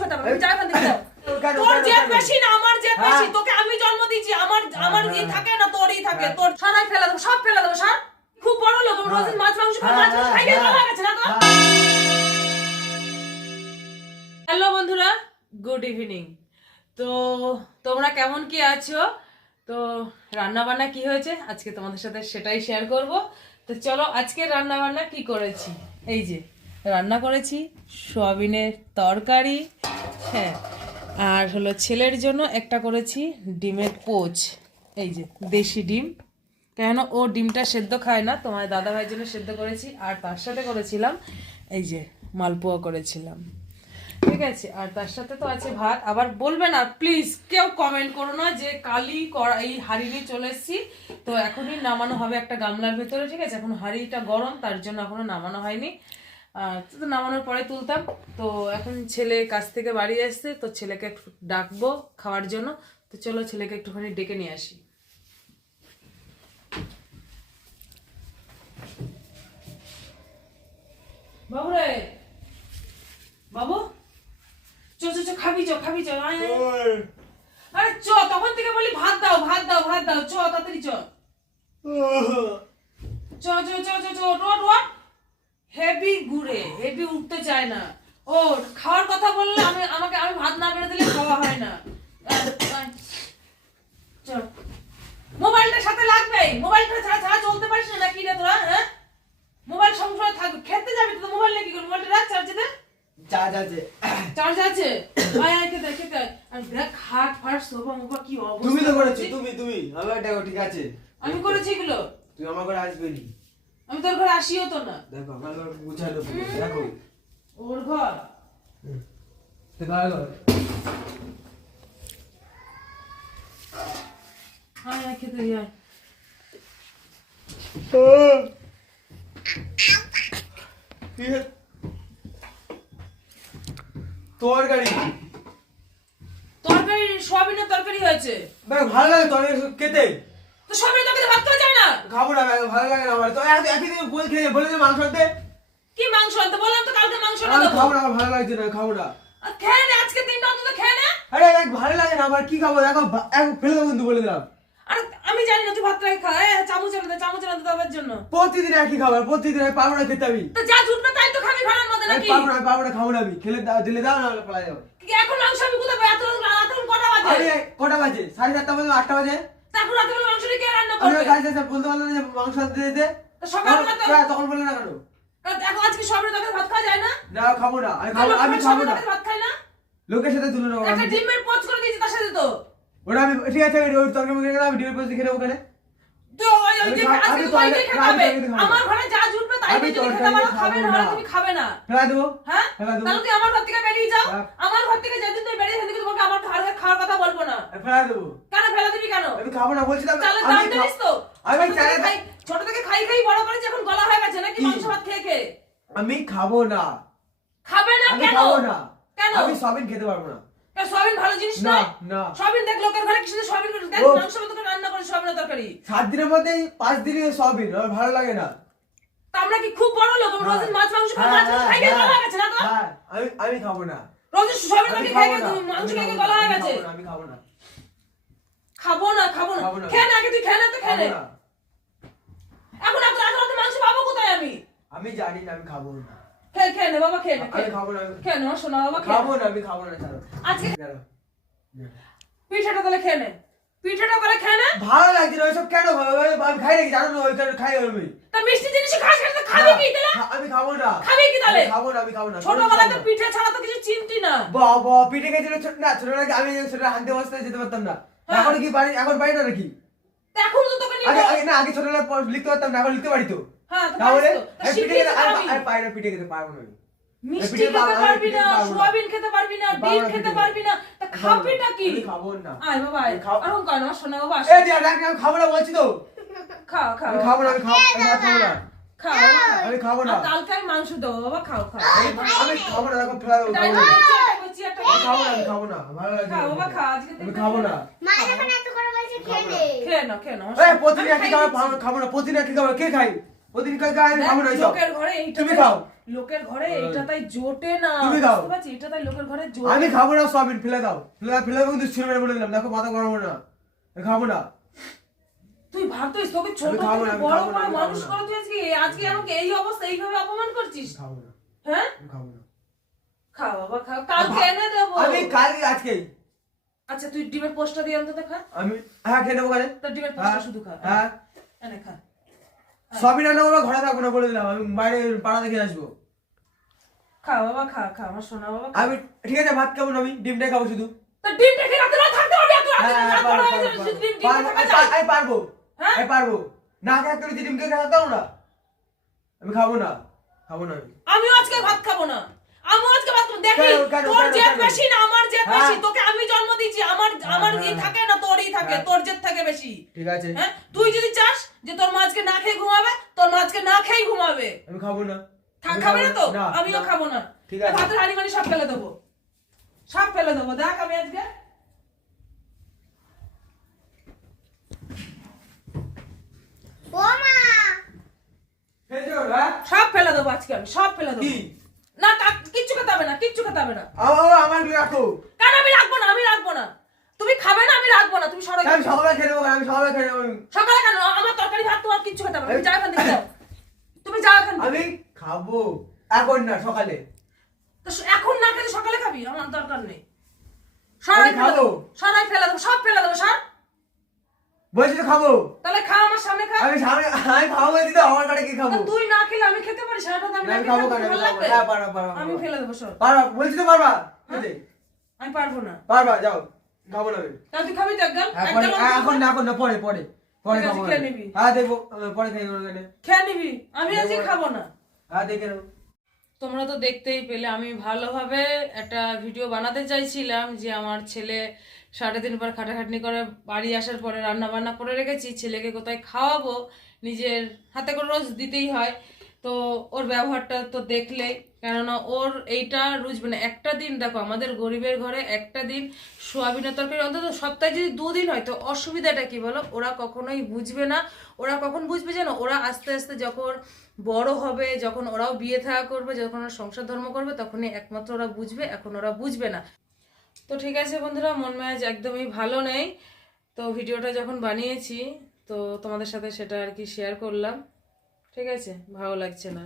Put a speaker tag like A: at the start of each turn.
A: হতে এখান থেকে যাও। তোর জেদ বেশি না আমার জেদ
B: হ্যাঁ।
A: বেশি তোকে আমি জন্ম দিয়েছি আমার আমার ই
B: হ্যাঁ।
A: থাকে না তোরই থাকে
B: হ্যাঁ।
A: তোর সারাই ফেলে দেবো সব ফেলে দেবো সার খুব বড় লোক
B: হ্যাঁ।
A: রোজ মাছ মাংস
B: হ্যাঁ,
A: মাছ
B: হ্যাঁ,
A: খাই
B: হ্যাঁ।
A: গেছে না তো হ্যালো বন্ধুরা গুড ইভিনিং তো তোমরা কেমন কি আছো তো রান্না বান্না কি হয়েছে আজকে তোমাদের সাথে সেটাই শেয়ার করব তো চলো আজকে রান্না বান্না কি করেছি এই যে রান্না করেছি সোয়াবিনের তরকারি হ্যাঁ। আর হলো ছেলের জন্য একটা করেছি ডিমের পোচ। এই যে, দেশি ডিম। কেন ও ডিমটা সেদ্ধ খায় না, তোমার দাদা ভাইয়ের জন্য সেদ্ধ করেছি, আর তার সাথে করেছিলাম, এই যে মালপোয়া করেছিলাম। ঠিক আছে, আর তার সাথে তো আছে ভাত। আবার বলবে না প্লিজ কেউ কমেন্ট করো না যে কালি কড়া এই হাঁড়ি নিয়ে চলে এসেছি। তো এখনই নামানো হবে একটা গামলার ভেতরে, ঠিক আছে? এখন হাঁড়িটা গরম, তার জন্য এখনও নামানো হয়নি। তো তো নামানোর পরে তুলতাম। তো এখন ছেলে কাছ থেকে বাড়ি আসছে তো ছেলেকে একটু ডাকবো খাওয়ার জন্য। তো চলো ছেলেকে একটুখানি ডেকে নিয়ে আসি। বাবু রে! বাবু! চ চ চ খাবি চ খাবি চ। আরে চ তখন থেকে বলি ভাত দাও ভাত দাও ভাত দাও। চ তাড়াতাড়ি চ। চ চ চ চ চ ওঠ হেভি ঘুরে উঠতে চায় না। ও খাওয়ার কথা বললে আমি আমাকে আমি ভাত না বেড়ে দিলে খাওয়া হয় না। চল। মোবাইলটা সাথে লাগবে? মোবাইলটা ছাড়া ছাড়া চলতে পারিস না রে তোরা হ্যাঁ? মোবাইল সবসময় থাকবে। খেতে যাবি তো মোবাইল নাকি করবি? মোবাইলটা রাখ চার্জে দে।
B: চার্জ আছে
A: চার্জ আছে? আয় আয় খেতে খেতে। আর দেখ খাট ফাট সোফা কি অবস্থা
B: তুমি তো করেছ
A: করেছি।
B: তুমি তুমি আমার দেখো ঠিক আছে।
A: আমি করেছি এগুলো।
B: তুই আমার ঘরে আসবে নি।
A: আমি তোর ঘরে আসিও তো না।
B: দেখো আমার ঘর গুছালো দেখো।
A: ওর ঘর।
B: ঘর
A: খেতে আয়, আয়
B: তোর গাড়ি।
A: তরকারি সোয়াবিনের তরকারি হয়েছে?
B: ভালো লাগে তরকারি খেতে।
A: তো সোয়াবিনের তরকারি ভাত না
B: খাব না ভালো লাগে না আমার। তো একই দিন বল খেয়ে বলে যে মাংস আনতে?
A: কি মাংস আনতে? বললাম তো কালকে মাংস না
B: আমি
A: দেবো।
B: খাব না ভালো লাগছে না খাব না।
A: খেয়ে নে আজকে দিনটা অন্তত খেয়ে নে।
B: আরে এক ভালো লাগে না আমার কি খাব? দেখো এক ফেলে দেবো কিন্তু বলে দিলাম।
A: আর আমি জানি না তুই ভাত রাখি খা। এ, চামচ এনে দে চামচ এনে দে দাদার জন্য।
B: প্রতিদিন একই খাবার প্রতিদিন আমি পারব না খেতে আমি।
A: তো যা জুটবে তাই তো খাবি ঘরের মধ্যে নাকি?
B: পারব না খাব না আমি। খেলে দাও দিলে দাও না পালাই যাব।
A: এখন মাংস আমি কোথায়? এত রাত কটা বাজে?
B: আরে কটা বাজে? সাড়ে সাতটা বাজে আটটা বাজে?
A: এখন রাতে বেলা মাংস কে রান্না
B: আমি
A: করবে?
B: এসে বলতে পারলাম যে মাংস
A: তো সকালবেলা তো
B: তখন- বললে না কেন?
A: এখন আজকে সবের তরকারি ভাত খাওয়া যায় না?
B: না খাব না। আমি খাব আমি খাব না।
A: ভাত খাই না?
B: লোকের সাথে তুলনা করো।
A: একটা। ডিমের পচ করে দিয়েছি তার সাথে তো।
B: ওটা আমি ঠিক আছে ওই তরকারি গেলাম আমি ডিমের পচ
A: দিয়ে হবে
B: তরকারি খাব না।
A: আমার ঘরে যা জুটবে তাই
B: আমি
A: খেতে পারো
B: খাব না।
A: তুমি খাবে না।
B: ফেলা দেবো?
A: হ্যাঁ? তাহলে তুমি আমার ঘর থেকে বেরিয়ে যাও। আমার ঘর থেকে যেদিন তুমি বেরিয়ে সেদিন তোমাকে আমার ঘরে খাওয়ার কথা বলব না।
B: ফেলা দেবো।
A: কেন ফেলে দিবি কেন?
B: আমি খাব না বলছিলাম
A: চালের দাম
B: খা-
A: তো?
B: আমি
A: ছোট থেকে খাই ছোট থেকে খাই খাই বড় করেছি এখন গলা হয়ে গেছে নাকি? মাংস ভাত খেয়ে খেয়ে?
B: আমি খাব না।
A: খাবে না কেন?
B: খাব না।
A: কেন?
B: আমি সবিন খেতে পারব না।
A: কেন সয়াবিন ভালো জিনিস
B: না না।
A: সয়াবিন দেখ লোকের ঘরে কিছু করে
B: ও।
A: মাংস করে রান্না করে তরকারি
B: সাত দিনের মধ্যেই পাঁচ দিনে আমার ভালো লাগে না।
A: তা আমরা কি খুব বড় লোক? আমরা রোজ মাছ মাংস খাই মাছ মাংস খাই খেয়ে গলা গেছে না তো?
B: হ্যাঁ, আমি আমি খাব না।
A: রোজ
B: আমি
A: তরকারি খাই তুমি মাংস খেয়ে গলা হয়ে
B: আমি
A: গেছে।
B: আমি খাব না।
A: খাব না খাব না। খেয়ে না আগে তুই খেয়ে না তো খেয়ে এখন এত রাত রাতে মাংস পাবো কোথায় আমি?
B: আমি জানি না আমি খাব না।
A: খেয়ে খেয়ে নে বাবা খেয়ে নে
B: আমি খাব না
A: খেয়ে নে সোনা বাবা
B: খাব
A: না।
B: আমি খাব না ছাড়ো।
A: আজকে পিঠাটা তাহলে খেয়ে নে। পিঠাটা তাহলে খেয়ে নে।
B: ভালো লাগছে না ওইসব কেন আমি খাই নাকি? জানো না খাই আমি।
A: তা মিষ্টি জিনিস খাস খাস খাবি কি তাহলে?
B: আমি খাব না।
A: খাবি কি তাহলে?
B: খাব না আমি খাব না
A: ছোটবেলায় তো পিঠে ছাড়া তো কিছু চিনতি না।
B: বাবা পিঠে খেয়েছিল ছোট না ছোটবেলায় আমি ছোট বসতে যেতে পারতাম না।
A: হ্যাঁ।
B: এখন কি পারি এখন না নাকি?
A: এখন তো তোকে
B: আগে আগে না আগে ছোটবেলায় লিখতে পারতাম না এখন লিখতে পারি তো।
A: হ্যাঁ
B: তাহলে পিঠে আর। না পিঠে খেতে পারব না।
A: মিষ্টি খেতে
B: না,
A: পারবি না
B: না।
A: সোয়াবিন খেতে পারবি না ডিম
B: না,
A: খেতে পারবি না তা খাবিটা কি
B: খাব না।
A: আয় বাবা আয়।
B: খাও।
A: এখন কয় না শোনা বাবা
B: এই দিয়া দেখ আমি খাব না বলছি তো।
A: খাও খাও
B: আমি খাব না আমি খাব খাব না।
A: খাও।
B: আমি খাব না।
A: আর কালকে আমি মাংস দেবো বাবা খাও খাও।
B: আমি- খাব না দেখো ফেলা খাব না। আমি। খাব না খাব না ভালো
A: খাও
B: না
A: বাবা। খাও আজকে
B: আমি খাব না।
C: মা যখন এত করে বলছে খেয়ে নে।
A: খেয়ে নাও খেয়ে নাও
B: এই প্রতিদিন
A: দিচ্ছি।
B: খাব না প্রতিদিন একই খাবার কে খাই ওদিন কালকে আমি
A: দেখ,
B: খাব না এইসব।
A: লোকের ঘরে এইটা
B: তুমি খাও।
A: লোকের ঘরে এইটা তাই জোটে না
B: তুমি খাও।
A: বুঝতে পারছিস? এটা তাই লোকের ঘরে জোটে।
B: আমি খাব না সয়াবিন ফেলে দাও। ফেলে দাও ফেলে দাও কিন্তু ছুঁড়ে মেরে বলে দিলাম। দেখো মাথা গরম না। খাব না।
A: তুই ভাবতিস তোকে ছোট থেকে বড়
B: আমি
A: মানুষ করে তুই আজকে আজকে আমাকে এই অবস্থা এইভাবে অপমান করছিস?
B: খাব না।
A: হ্যাঁ?
B: খাব না।
A: খা বাবা খা। কালকে এনে দেবো।
B: আমি কালকে আজকেই
A: আচ্ছা তুই ডিমের পোস্টটা দিয়ে অন্তত খা।
B: আমি হ্যাঁ খেয়ে নেব কালে
A: তোর ডিমের
B: হ্যাঁ।
A: পোস্টটা শুধু খা।
B: হ্যাঁ।
A: এনে খা।
B: ঘরে থাকব না বলে দিলাম আমি বাইরে পাড়া দেখে আসব।
A: খা বাবা খা খা আমার সোনা বাবা
B: আমি ঠিক আছে ভাত খাব না আমি ডিমটাই খাব শুধু।
A: তা ডিম দেখে রাতে রাত থাকতে পারবি এত রাতে
B: হ্যাঁ,
A: হয়ে
B: আমি আমি পারব
A: হ্যাঁ?
B: আমি পারব। না খেয়ে খাওয়া না আমি খাব না খাব না আমি।
A: আজকে ভাত খাব না। আমিও আজকে ভাত দেখি তোর জেদ বেশি না আমার জেদ
B: হ্যাঁ।
A: বেশি তোকে আমি জন্ম দিয়েছি আমার আমার ই
B: হ্যাঁ,
A: থাকে না তোরই থাকে
B: হ্যাঁ।
A: তোর জেদ থাকে বেশি।
B: ঠিক আছে।
A: হ্যাঁ? তুই যদি চাস যে তোর মা আজকে না খেয়ে ঘুমাবে তোর মা আজকে না খেয়ে ঘুমাবে।
B: আমি খাব না।
A: খা-
B: আমি
A: খাবে না তো? আমিও খাব না।
B: ঠিক আছে।
A: ভাতের হাড়ি মানে সব ফেলে দেবো। সব ফেলে দেবো। দেখ আমি আজকে।
B: হ্যাঁ?
A: সব ফেলে দেবো আজকে আমি সব ফেলে দেবো। না কিচ্ছু খেতে হবে না কিচ্ছু খেতে হবে না।
B: আ- আ- আমার রাখো।
A: কেন আমি রাখব না? আমি রাখব না। খাবে না আমি রাখব না তুমি সরাই
B: আমি সকালে খেয়ে নেব আমি সকালে খেয়ে নেব।
A: সকালে কেন? আমার তরকারি ভাত তোমার কিচ্ছু খেতে। তুমি যাও এখান থেকে তুমি যাও এখান
B: আমি খাব। এখন না সকালে।
A: তো এখন না খেলে সকালে খাবি? আমার দরকার নেই। সরাই
B: খাব।
A: সরাই ফেলে দেবো সব ফেলে দেবো সর।
B: বলছি তো খাব।
A: তাহলে খাও আমার সামনে খা
B: আমি সামনে আমি খাব বলছি তো আমার কাছে কি খাব?
A: তুই না খেলে আমি খেতে পারি? সারাটা আমি
B: না, আমি খাব কেন,
A: ভালো
B: আমি খাব।
A: লাগবে?
B: হ্যাঁ, পারবা, পারবা,
A: আমি ফেলে দেবো সর।
B: পারবা বলছি তো পারবা। খেতে।
A: আমি পারব না।
B: পারবা যাও। খাব না
A: তাহলে তুই খাবি তো একদম? একদম
B: পরে-
A: অন্তত খা।
B: এখন না এখন না পরে পরে। পরে খাব
A: খেয়ে
B: আমি।
A: নিবি।
B: হ্যাঁ দেখব পরে খেয়ে
A: খেয়ে নিবি। আমি আজকে খাব না।
B: হ্যাঁ দেখে নেব।
A: তোমরা তো দেখতেই পেলে আমি ভালোভাবে একটা ভিডিও বানাতে চাইছিলাম যে আমার ছেলে সাড়ে দিন পর খাটাখাটনি করে বাড়ি আসার পরে রান্না বান্না করে রেখেছি ছেলেকে কোথায় খাওয়াবো নিজের হাতে করে রোজ দিতেই হয়। তো ওর ব্যবহারটা তো দেখলেই কেননা ওর এইটা রুজবে না। একটা দিন দেখো, আমাদের গরিবের ঘরে একটা দিন সোয়াবিনের তরকারি, অন্তত সপ্তাহে যদি দুদিন হয়, তো অসুবিধাটা কি বলো? ওরা কখনোই বুঝবে না। ওরা কখন বুঝবে জানো? ওরা আস্তে আস্তে যখন বড় হবে, যখন ওরাও বিয়ে থাকা করবে, যখন ওরা সংসার ধর্ম করবে, তখনই একমাত্র ওরা বুঝবে, এখন ওরা বুঝবে না। তো ঠিক আছে বন্ধুরা, মন মেয়াজ একদমই ভালো নেই। তো ভিডিওটা যখন বানিয়েছি, তো তোমাদের সাথে সেটা আর কি শেয়ার করলাম। ঠিক আছে ভালো লাগছে না।